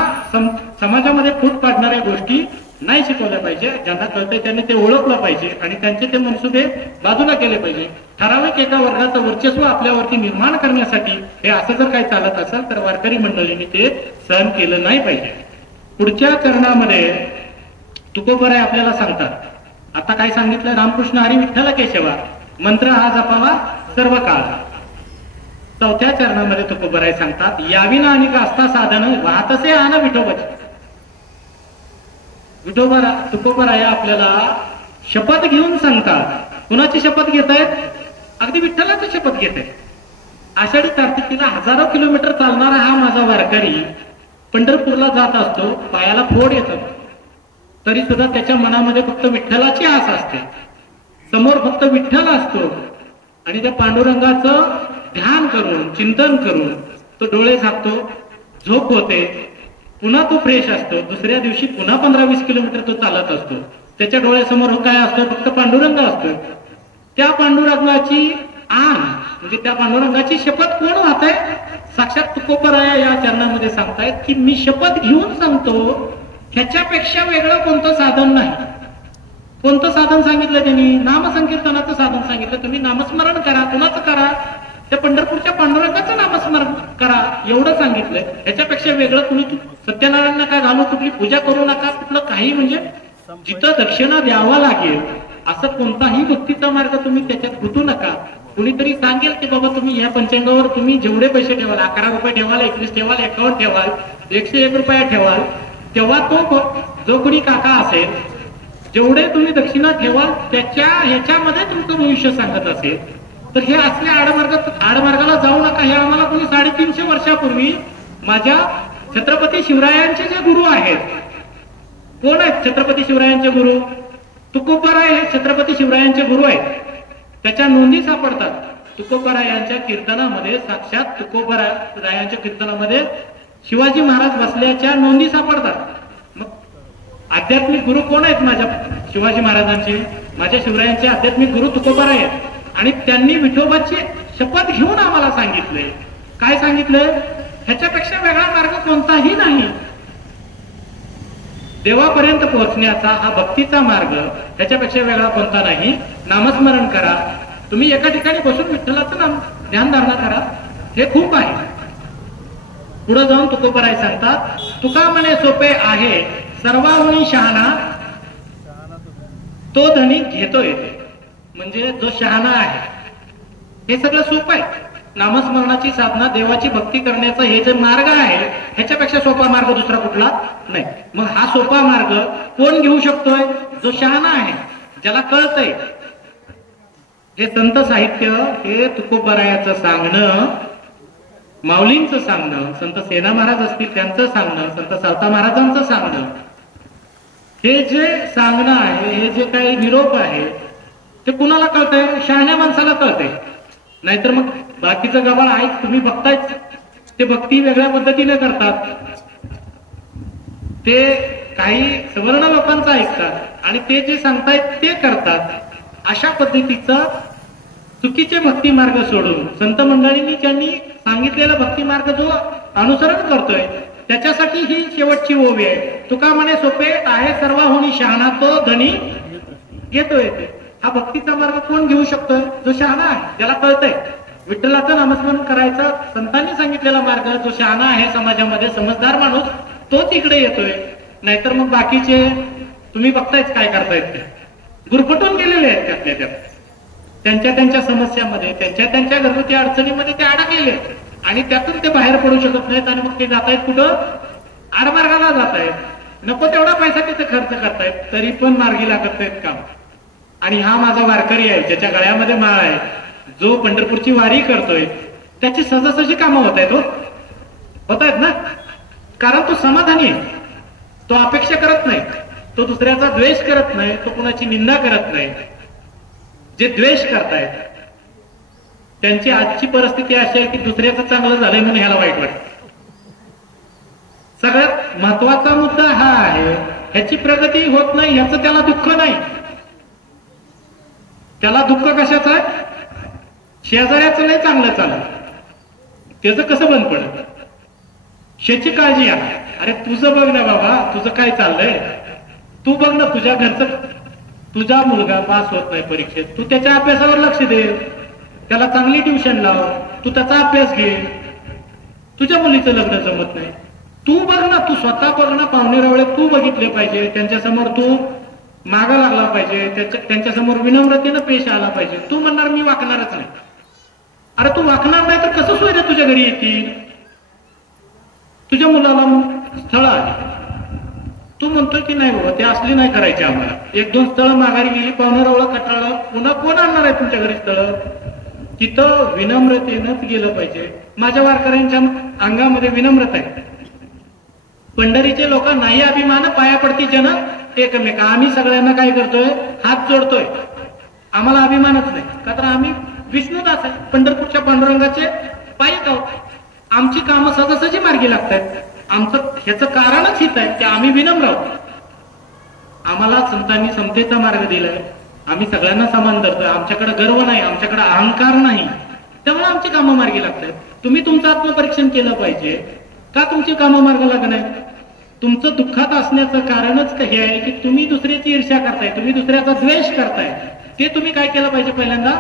समाजामध्ये फूट पाडणाऱ्या गोष्टी नाही शिकवल्या पाहिजे. ज्यांना कळतंय त्यांनी ते ओळखलं पाहिजे आणि त्यांचे ते मनसुबे बाजूला केले पाहिजे. ठराविक एका वर्गाचं वर्चस्व आपल्यावरती निर्माण करण्यासाठी हे असं जर काही चालत असेल तर वारकरी मंडळींनी ते सहन केलं नाही पाहिजे. पुढच्या चरणामध्ये तुकोबाराय आपल्याला सांगतात, आता काय सांगितलं? रामकृष्ण हरी विठ्ठल केशवा मंत्र हा जपावा सर्व काळ. चौथ्या चरणामध्ये तुकोबराय सांगतात, यावी ना अनेक असता साधन वाहतसे आन विठोबाचे. विठोबा तुकोबराय आपल्याला शपथ घेऊन सांगतात. कुणाची शपथ घेत आहेत? अगदी विठ्ठलाची शपथ घेत आहेत. आषाढी कार्तिकीला हजारो किलोमीटर चालणारा हा माझा वारकरी पंढरपूरला जात असतो, पायाला फोड येतं, तरी सुद्धा त्याच्या मनामध्ये फक्त विठ्ठलाची आस असते. समोर फक्त विठ्ठल असतो आणि त्या पांडुरंगाचं ध्यान करून चिंतन करून तो डोळे झाकतो, झोप होते, पुन्हा तो फ्रेश असतो. दुसऱ्या दिवशी पुन्हा 15-20 किलोमीटर तो चालत असतो. त्याच्या डोळ्यासमोर काय असतो? फक्त पांडुरंग असतो. त्या पांडुरंगाची आण म्हणजे त्या पांडुरंगाची शपथ कोण वाहतंय? साक्षात तुकोबराय या चरणामध्ये सांगतायत की मी शपथ घेऊन सांगतो, ह्याच्यापेक्षा वेगळं कोणतं साधन नाही. कोणतं साधन सांगितलं त्यांनी? नामसंकीर्तनाचं साधन सांगितलं. तुम्ही नामस्मरण करा. कुणाचं करा? त्या पंढरपूरच्या पांडुरंगाचं नामस्मरण करा, एवढं सांगितलंय. ह्याच्यापेक्षा वेगळं तुम्ही सत्यनारायण नका घालू, कुठली पूजा करू नका, कुठलं काही म्हणजे जिथं दक्षिणा द्यावा लागेल असं कोणताही भक्तीचा मार्ग तुम्ही त्याच्यात गुंतू नका. कुणीतरी सांगेल की बाबा तुम्ही या पंचांगावर तुम्ही जेवढे पैसे ठेवाल, 11 रुपये ठेवाल, 21 ठेवाल, 51 ठेवाल, 101 रुपये ठेवाल, तेव्हा तो जो कोणी काका असेल, जेवढे तुम्ही दक्षिणा ठेवाल त्याच्या ह्याच्यामध्ये तुमचं भविष्य सांगत असेल, तर हे असल्या आडमार्गाला जाऊ नका. हे आम्हाला कोणी 350 वर्षापूर्वी माझ्या छत्रपती शिवरायांचे जे गुरु आहेत, कोण आहेत छत्रपती शिवरायांचे गुरु? तुकोबराय हे छत्रपती शिवरायांचे गुरु आहेत. त्याच्या नोंदी सापडतात. तुकोबरायांच्या कीर्तनामध्ये, साक्षात तुकोबरायांच्या कीर्तनामध्ये शिवाजी महाराज बसल्याच्या नोंदी सापडतात. मग आध्यात्मिक गुरु कोण आहेत माझ्या शिवाजी महाराजांचे? माझ्या शिवरायांचे आध्यात्मिक गुरु तुकोबराय आहेत. आणि त्यांनी विठोबाची शपथ घेऊन आम्हाला सांगितलंय. काय सांगितलंय? ह्याच्यापेक्षा वेगळा मार्ग कोणताही नाही. देवापर्यंत पोहोचण्याचा हा भक्तीचा मार्ग, ह्याच्यापेक्षा वेगळा कोणता नाही. नामस्मरण करा. तुम्ही एका ठिकाणी बसून विठ्ठलाचं नाम ध्यानधारणा करा, हे खूप आहे. पुढे जाऊन तुकोबराय सांगतात, तुका म्हणे सोपे आहे सर्वाहुनी शहाणा, तो धनी घेतो येते. म्हणजे जो शहाणा आहे, हे सगळं सोपं आहे. नामस्मरणाची साधना, देवाची भक्ती करण्याचा हे जे मार्ग आहे, ह्याच्यापेक्षा सोपा मार्ग दुसरा कुठला नाही. मग हा सोपा मार्ग कोण घेऊ शकतोय? जो शहाणा आहे, ज्याला कळतंय. हे संत साहित्य, हे तुकोबरायाचं सांगणं, माऊलींचं सांगणं, संत सेना महाराज असतील त्यांचं सांगणं, संत सावता महाराजांचं सांगणं, हे जे सांगणं आहे, हे जे काही निरोप आहे, ते कुणाला कळतंय? शहाण्या माणसाला कळतंय. नाहीतर मग बाकीचं गबाळ ऐक, तुम्ही बघतायच, ते भक्ती वेगळ्या पद्धतीने करतात. ते काही सवर्ण लोकांचं ऐकतात आणि ते जे सांगतायत ते करतात. अशा पद्धतीचा चुकीचे भक्ती मार्ग सोडून संत मंडळींनी ज्यांनी सांगितलेला भक्ती मार्ग जो अनुसरण करतोय, त्याच्यासाठी ही शेवटची ओवी आहे. तुका म्हणे सोपे आहे सर्वाहुनी शहाणा, तो धनी घेतो येते. हा भक्तीचा मार्ग कोण घेऊ शकतोय? जो शहाणा आहे, त्याला कळतंय. विठ्ठलाचं नामस्मरण करायचं संतांनी सांगितलेला मार्ग, जो शहाणा आहे समाजामध्ये, समजदार माणूस, तोच इकडे येतोय. नाहीतर मग बाकीचे तुम्ही बघतायच काय करतायत, ते गुरफटून गेलेले आहेत त्यातल्या त्यात. त्यांच्या समस्यामध्ये, त्यांच्या घरगुती अडचणीमध्ये ते अडकलेले आहेत आणि त्यातून ते बाहेर पडू शकत नाहीत. आणि मग ते जात आहेत कुठं? आडमार्गाला जात आहेत. नको तेवढा पैसा तिथे खर्च करतायत, तरी पण मार्गी लागत नाहीत काम. आणि हा माझा वारकरी आहे, ज्याच्या गळ्यामध्ये माळ आहे, जो पंढरपूरची वारी करतोय, त्याची सहजासहजी कामं होत आहेत ना. कारण तो समाधानी आहे. तो अपेक्षा करत नाही, तो दुसऱ्याचा द्वेष करत नाही, तो कुणाची निंदा करत नाही. जे द्वेष करतायत त्यांची आजची परिस्थिती अशी आहे की दुसऱ्याचं चांगलं झालंय म्हणून ह्याला वाईट वाटतं. सगळ्यात महत्वाचा मुद्दा हा आहे, ह्याची प्रगती होत नाही, ह्याचं त्याला दुःख नाही. त्याला दुःख कशाचं आहे? शेजाऱ्याचं नाही चांगलं चाललं, त्याचं कसं बंद पडलं, शेची काळजी आहे. अरे तुझं बघ ना बाबा, तुझं काय चाललंय, तू बघ ना, तुझ्या घरचं, तुझा मुलगा पास होत नाही परीक्षेत, तू त्याच्या अभ्यासावर लक्ष दे, त्याला चांगली ट्युशन लाव, तू त्याचा अभ्यास घे. तुझ्या मुलीचं लग्न जमत नाही, तू बघ ना, तू स्वतः बघ ना. पाहुणे रावळे तू बघितले पाहिजे, त्यांच्यासमोर तू मागा लागला पाहिजे, त्यांच्यासमोर विनम्रतेनं पेश आला पाहिजे. तू म्हणणार मी वाकणारच नाही, अरे तू वाकणार नाही तर कसं सोयरे तुझ्या घरी येतील? तुझ्या मुलाला स्थळ आली, तू म्हणतोय की नाही बाबा ते असली नाही करायची आम्हाला, 1-2 स्थळं माघारी गेली, पाहुणारावळा कटाळा, पुन्हा कोण आणणार आहे तुमच्या घरी स्थळ? तिथं विनम्रतेनंच गेलं पाहिजे. माझ्या वारकऱ्यांच्या अंगामध्ये विनम्रता आहे. पंढरीचे लोक नाही अभिमान, पाया पडती जन एकमेका. आम्ही सगळ्यांना काय करतोय? हात जोडतोय. आम्हाला अभिमानच नाही, का तर आम्ही विष्णुदास आहे, पंढरपूरच्या पांडुरंगाचे पायक आहोत. आमची कामं सहजासहजी मार्गी लागतात. आमचं ह्याचं कारणच हित आहे की आम्ही विनम्र आहोत. आम्हाला संतांनी समतेचा मार्ग दिलाय, आम्ही सगळ्यांना समान धरतोय. आमच्याकडे गर्व नाही, आमच्याकडे अहंकार नाही, त्यामुळे आमची कामं मार्गी लागतात. तुम्ही तुमचं आत्मपरीक्षण केलं पाहिजे. का तुमची कामं मार्ग लागणार? तुमचं दुःखात असण्याचं कारणच हे आहे की तुम्ही दुसऱ्याची ईर्ष्या करताय, तुम्ही दुसऱ्याचा द्वेष करताय. ते तुम्ही काय केलं पाहिजे? पहिल्यांदा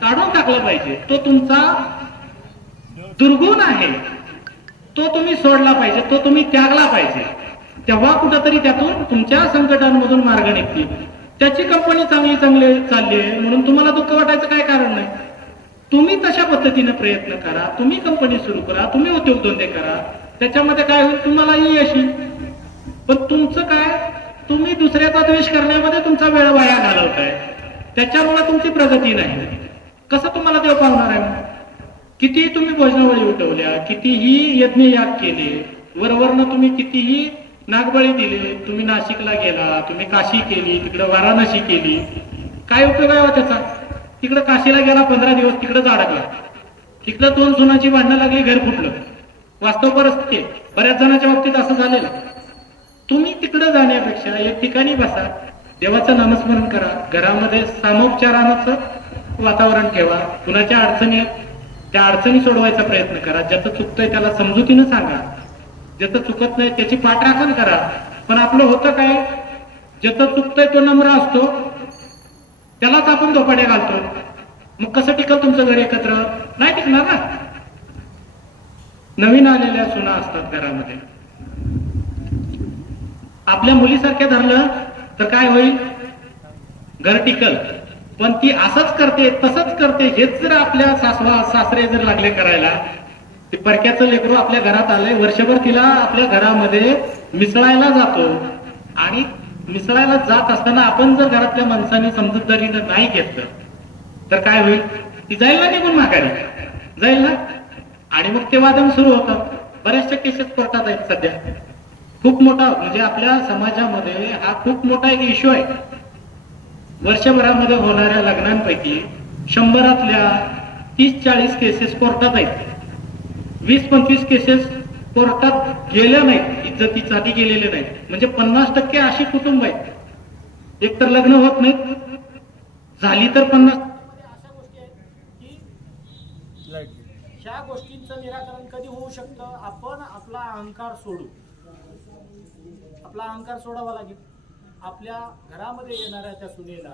काढून टाकलं पाहिजे. तो तुमचा दुर्गुण आहे, तो तुम्ही सोडला पाहिजे, तो तुम्ही त्यागला पाहिजे. तेव्हा कुठंतरी त्यातून तुमच्या संकटांमधून मार्ग निघतील. त्याची कंपनी चांगली चालली आहे म्हणून तुम्हाला दुःख वाटायचं काय कारण नाही. तुम्ही तशा पद्धतीने प्रयत्न करा, तुम्ही कंपनी सुरू करा, तुम्ही उद्योगधंदे करा, त्याच्यामध्ये काय होईल? तुम्हालाही यश येईल. पण तुमचं काय? तुम्ही दुसऱ्याचा द्वेष करण्यामध्ये तुमचा वेळ वाया घालवताय, त्याच्यामुळे तुमची प्रगती नाही. कसं तुम्हाला देव पावणार आहे? कितीही तुम्ही भोजनावळी उठवल्या, कितीही यज्ञयाग केले, वरवरनं तुम्ही कितीही नागबळी दिले, तुम्ही नाशिकला गेला, तुम्ही काशी केली, तिकडे वाराणसी केली, काय उपयोग आहे त्याचा? तिकडे काशीला गेला 15 दिवस, तिकडेच अडकला, तिकडं 2 सुनाची भांडणं लागली, घर फुटलं. वास्तव परिस्थिती बऱ्याच जणांच्या बाबतीत असं झालेलं. तुम्ही तिकडे जाण्यापेक्षा एक ठिकाणी बसा, देवाचं नामस्मरण करा, घरामध्ये सामोपचाराचं वातावरण ठेवा. कुणाच्या अडचणी त्या अडचणी सोडवायचा प्रयत्न करा. ज्याचं चुकतंय त्याला समजुतीनं सांगा, ज्याचं चुकत नाही त्याची पाठराखण करा. पण आपलं होतं काय? ज्याचं चुकतंय तो नम्र असतो, त्यालाच आपण धोपाट्या घालतो. मग कसं टिकल तुमचं घर एकत्र? नाही टिकणार ना. नवीन आलेल्या सुना असतात घरामध्ये, आपल्या मुलीसारख्या धरलं तर काय होईल? घर टिकल. पण ती असंच करते, तसंच करते, हेच जर आपल्या सासरे जर लागले करायला, ते परक्याचं लेकरू आपल्या घरात आलंय, वर्षभर तिला आपल्या घरामध्ये मिसळायला जातो, आणि मिसळायला जात असताना आपण जर घरातल्या माणसांनी समजूतदारीनं नाही घेतलं तर काय होईल? ती जाईल ना निघून माघारी, जाईल ना. आणि मग ते वादन सुरू होतात. बऱ्याचशा केसेस कोर्टात आहेत सध्या. खूप मोठा, म्हणजे आपल्या समाजामध्ये हा खूप मोठा एक इश्यू आहे. वर्षभरामध्ये होणाऱ्या लग्नांपैकी 100तल्या 30-40 केसेस कोर्टात आहेत. 20-25 केसेस कोर्टात गेल्या नाहीत, इज्जतीसाठी गेलेले नाहीत. म्हणजे 50% अशी कुटुंब आहेत, एकतर लग्न होत नाहीत, झाली तर 50. अशा गोष्टी आहेत की ह्या गोष्टींचं निराकरण कधी होऊ शकतं? आपण आपला अहंकार सोडू, आपला अहंकार सोडावा लागेल. आपल्या घरामध्ये येणाऱ्या त्या सुनेला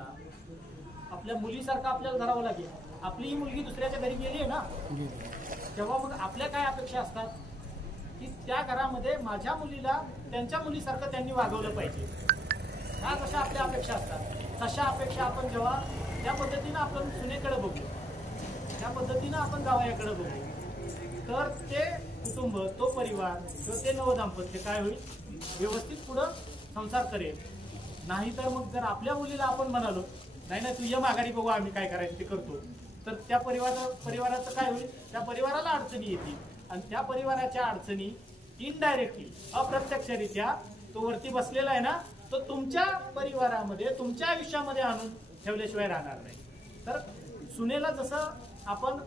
आपल्या मुलीसारखं आपल्याला धरावं लागेल. आपली मुलगी दुसऱ्याच्या घरी गेली आहे ना, तेव्हा मग आपल्या काय अपेक्षा असतात की त्या घरामध्ये माझ्या मुलीला त्यांच्या मुलीसारखं त्यांनी वागवलं पाहिजे. ह्या जशा आपल्या अपेक्षा असतात, तशा अपेक्षा आपण जेव्हा त्या पद्धतीनं आपण सुनेकडे बघू, त्या पद्धतीनं आपण जावयाकडे बघू, तर ते कुटुंब, तो परिवार किंवा ते नवदाम्पत्य काय होईल? व्यवस्थित पुढं संसार करेल. नाहीतर मग जर आपल्या मुलीला आपण म्हणालो नाही नाही तू ये माघारी बघू आम्ही काय करायचं ते करतो, तर त्या परिवाराचं काय होईल? त्या परिवाराला अडचणी येतील, आणि त्या परिवाराच्या अडचणी इनडायरेक्टली, अप्रत्यक्षरित्या तो वरती बसलेला आहे ना, तो तुमच्या परिवारामध्ये, तुमच्या आयुष्यामध्ये आणून ठेवल्याशिवाय राहणार नाही. तर सुनेला जसं आपण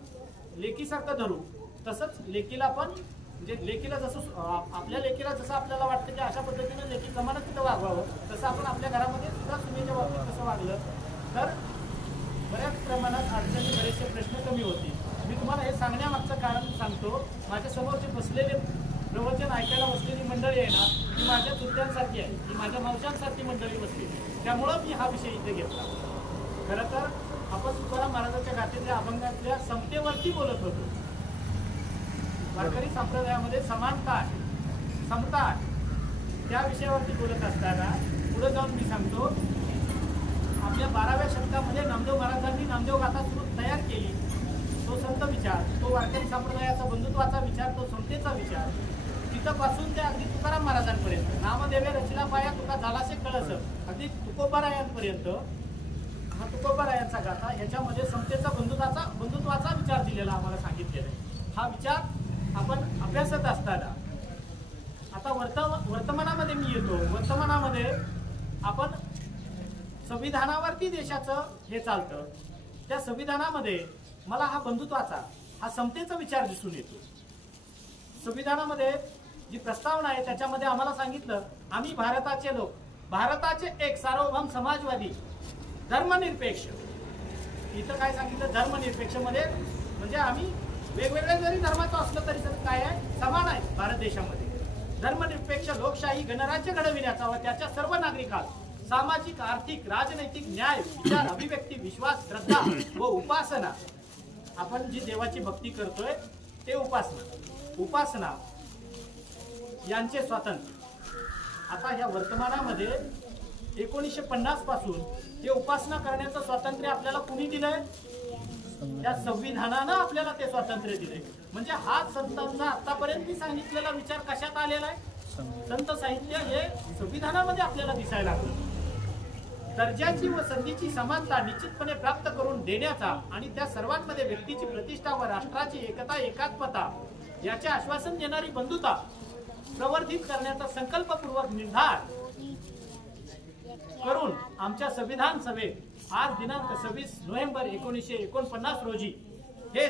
लेकीसारखं धरू, तसंच लेकीला पण, म्हणजे लेकीला जसं आपल्या लेकीला जसं आपल्याला वाटतं की अशा पद्धतीने लेकी प्रमाणात तिथं वागवावं, तसं आपण आपल्या घरामध्ये सुद्धा सुनेच्या बाबतीत कसं वागलं तर बऱ्याच प्रमाणात अडचणी, बरेचसे प्रश्न कमी होतील. मी तुम्हाला हे सांगण्यामागचं कारण सांगतो. माझ्या समोर जे बसलेले प्रवचन ऐकायला बसलेली मंडळी आहे ना, ती माझ्या चुलत्यांसारखी आहे, ती माझ्या मावशांसारखी मंडळी बसली, त्यामुळं मी हा विषय इथे घेतला. खरं तर आपण तुकाराम महाराजांच्या गाथेतल्या अभंगातल्या समतेवरती बोलत होतो. वारकरी संप्रदायामध्ये समानता आहे, समता आहे, त्या विषयावरती बोलत असताना पुढे जाऊन मी सांगतो, आपल्या 12व्या शतकामध्ये नामदेव महाराजांनी नामदेव गाथा तयार केली. तो तो संत विचार, तो वारकरी संप्रदायाचा बंधुत्वाचा विचार, तो समतेचा विचार, तिथं पासून ते अगदी तुकाराम महाराजांपर्यंत, नामदेवे रचला पाया तुका झालासे कळस, अगदी तुकोबारायांपर्यंत हा तुकोबारायांचा गाथा, ह्याच्यामध्ये समतेचा बंधुत्वाचा विचार दिलेला आम्हाला सांगितलेला आहे. हा विचार आपण अभ्यासत असताना आता वर्तमानामध्ये मी येतो. वर्तमानामध्ये आपण संविधानावरती देशाचं हे चालतं. त्या संविधानामध्ये मला हा बंधुत्वाचा, हा समतेचा विचार दिसून येतो. संविधानामध्ये जी प्रस्तावना आहे त्याच्यामध्ये आम्हाला सांगितलं, आम्ही भारताचे लोक, भारताचे एक सार्वभौम समाजवादी धर्मनिरपेक्ष. इथं काय सांगितलं, धर्मनिरपेक्ष मध्ये म्हणजे आम्ही वेगवेगळ्या जरी धर्माचं असलं तरी काय आहे, समान आहे भारत देशामध्ये. धर्मनिरपेक्ष लोकशाही गणराज्य घडविण्याचा व त्याच्या सर्व नागरिकांना सामाजिक, आर्थिक, राजनैतिक न्याय, विचार, अभिव्यक्ती, विश्वास, श्रद्धा व उपासना, आपण जी देवाची भक्ती करतोय ते उपासना यांचे स्वातंत्र्य. आता ह्या वर्तमानामध्ये 1950 पासून हे उपासना करण्याचं स्वातंत्र्य आपल्याला कुणी दिलंय? या संविधानानं आपल्याला ते स्वातंत्र्य दिलंय. म्हणजे हा संतांचा आतापर्यंत मी सांगितलेला विचार कशात आलेला आहे? संत साहित्य हे संविधानामध्ये आपल्याला दिसायला लागलं. दर्जाची व संधीची समानता निश्चितपणे प्राप्त करून देण्याचा आणि त्या सर्वांमध्ये व्यक्तीची प्रतिष्ठा व राष्ट्राची एकता, एकात्मता याचे आश्वासन देणारी बंधुता प्रवर्धित करण्याचा संकल्पपूर्वक निर्धार करून आमच्या संविधान सभेत आज दिनांक 26 नोव्हेंबर 1949 रोजी हे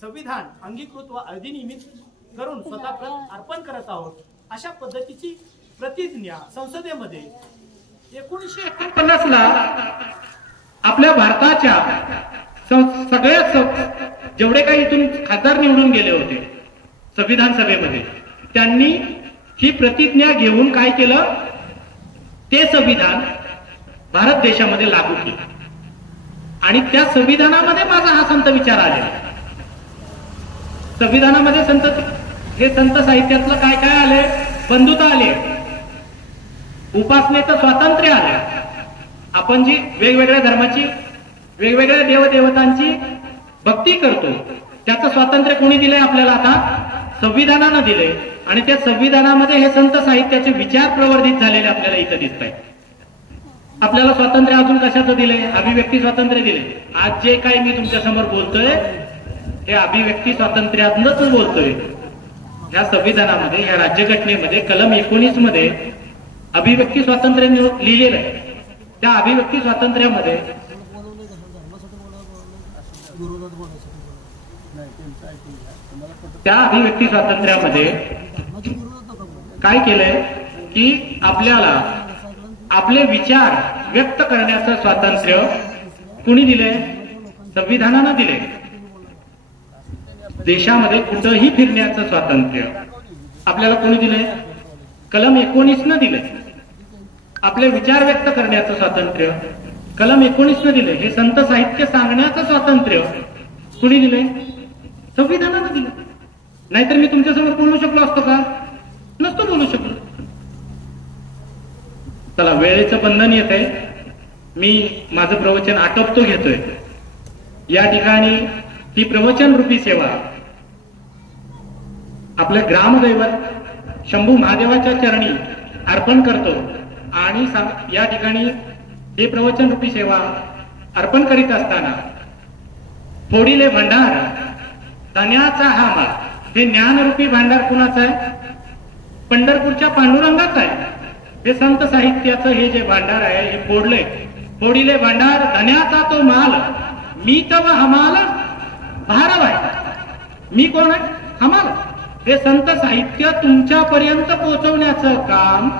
संविधान अंगीकृत व अधिनियमित करून स्वतः अर्पण करत आहोत. अशा पद्धतीची प्रतिज्ञा संसदेमध्ये 1949 ला आपल्या भारताच्या सगळ्या जेवढे काही इथून खासदार निवडून गेले होते संविधान सभेमध्ये, त्यांनी ही प्रतिज्ञा घेऊन काय केलं, ते संविधान भारत देशामध्ये लागू केलं. आणि त्या संविधानामध्ये माझा हा संत विचार आलेला. संविधानामध्ये संत साहित्यातलं काय काय आले? बंधुता आले, उपासनेचं स्वातंत्र्य आलं. आपण जी वेगवेगळ्या धर्माची, वेगवेगळ्या देवदेवतांची भक्ती करतो त्याचं स्वातंत्र्य कोणी दिलंय आपल्याला? आता संविधानानं दिले. आणि त्या संविधानामध्ये हे संत साहित्याचे विचार प्रवर्धित झालेले आपल्याला इथं दिसत आहे. आपल्याला स्वातंत्र्य अजून कशाचं दिलंय? अभिव्यक्ती स्वातंत्र्य दिले. आज जे काही मी तुमच्या समोर बोलतोय हे अभिव्यक्ती स्वातंत्र्यातूनच बोलतोय. या संविधानामध्ये, या राज्यघटनेमध्ये कलम 19 मध्ये अभिव्यक्ती स्वातंत्र्य लिहिलेलं आहे. त्या अभिव्यक्ती स्वातंत्र्यामध्ये काय केलंय की आपल्याला आपले विचार व्यक्त करण्याचं स्वातंत्र्य कुणी दिलंय? संविधानानं दिले. देशामध्ये कुठंही फिरण्याचं स्वातंत्र्य आपल्याला कोणी दिलंय? कलम 19 न दिले. आपले विचार व्यक्त करण्याचं स्वातंत्र्य कलम 19 न दिले. हे संत साहित्य सांगण्याचं स्वातंत्र्य कुणी दिले? संविधानानं दिलं. नाहीतर मी तुमच्यासमोर बोलू शकलो असतो का? नसतो बोलू शकलो. चला, वेळेचं बंधन येत आहे, मी माझं प्रवचन आटोपतो घेतोय. या ठिकाणी ही प्रवचन रूपी सेवा आपल्या ग्रामदैवत शंभू महादेवाच्या चरणी अर्पण करतो. आणि या ठिकाणी हे प्रवचन रूपी सेवा अर्पण करीत असताना फोडिले भांडार धन्याचा हा माल, हे ज्ञानरूपी भांडार कुणाचा आहे? पंढरपूरच्या पांडुरंगाचा आहे. हे संत साहित्याचं हे जे भांडार आहे हे फोडिले भांडार धन्याचा तो माल, मी तव हमाल भारव आहे. मी कोण आहे? हमाल. हे संत साहित्य तुमच्यापर्यंत पोहोचवण्याचं काम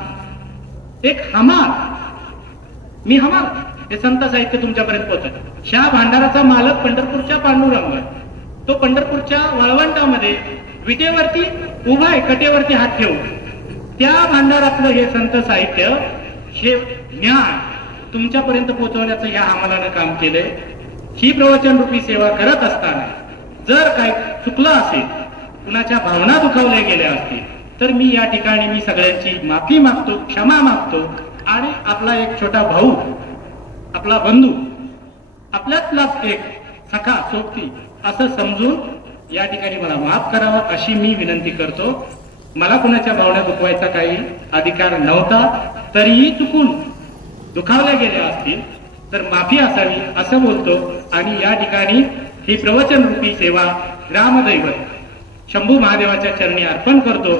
एक हमाल, मी हमाल. हे संत साहित्य तुमच्यापर्यंत पोहोचत. ह्या भांडाराचा मालक पंढरपूरच्या पांडुरंग. तो पंढरपूरच्या वाळवंटामध्ये विटेवरती उभा आहे, कटेवरती हात ठेवून. त्या भांडारातलं हे संत साहित्य, हे ज्ञान तुमच्यापर्यंत पोहोचवण्याचं या हमालानं काम केलंय. ही प्रवचन रूपी सेवा करत असताना जर काय चुकलं असेल, कुणाच्या भावना दुखावल्या गेल्या असतील, तर मी या ठिकाणी मी सगळ्यांची माफी मागतो, क्षमा मागतो. आणि आपला एक छोटा भाऊ, आपला बंधू, आपल्यातलाच एक सखा सोबती असं समजून या ठिकाणी मला माफ करावं अशी मी विनंती करतो. मला कुणाच्या भावना दुखवायचा काही अधिकार नव्हता, तरीही चुकून दुखावल्या गेल्या असतील तर माफी असावी असं बोलतो. आणि या ठिकाणी ही प्रवचन रूपी सेवा ग्रामदैवत शंभू महादेवाच्या चरणी अर्पण करतो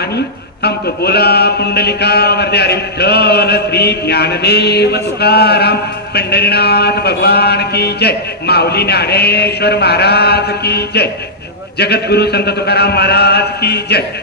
आणि थांबतो. बोला पुंडलिका वरदे हरी विठ्ठल श्री ज्ञानदेव तुकाराम पंढरीनाथ भगवान की जय. माऊली ज्ञानेश्वर महाराज की जय. जगद्गुरु संत तुकाराम महाराज की जय.